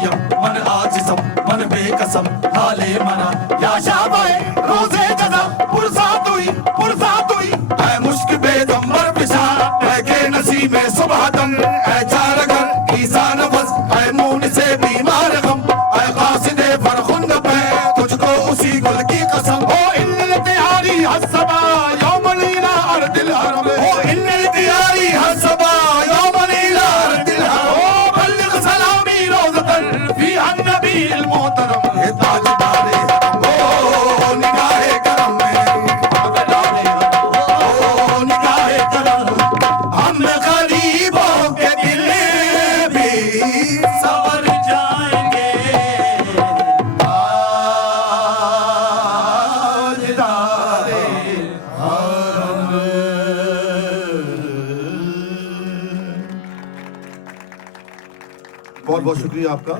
मुसय्यम मन आजिज़म मन बेकसम हाले मना या शाबाए रोज़े जज़ा पुरसातुई ऐ मुश्क बेगंबर पिशा ऐ के नसीबे सुबह दम ऐ चारगर ईसा नफस ऐ मून से बीमार गम ऐ कासिदे फरखुंद पे तुझको उसी गुल की कसम हो इन्नल तियारी हसबा यौमल इला अर्दिल हरम हो इन्नल तियारी हसबा यौमल इला अर्दिल हरम हो बल्लिग सलामी रोज़तन फी अन्नबील मोहतरम ये ताजदारे ओ निगाहे करम में हम गरीबों के दिल भी संवर जाएंगे ताजदारे हरम। बहुत बहुत शुक्रिया आपका।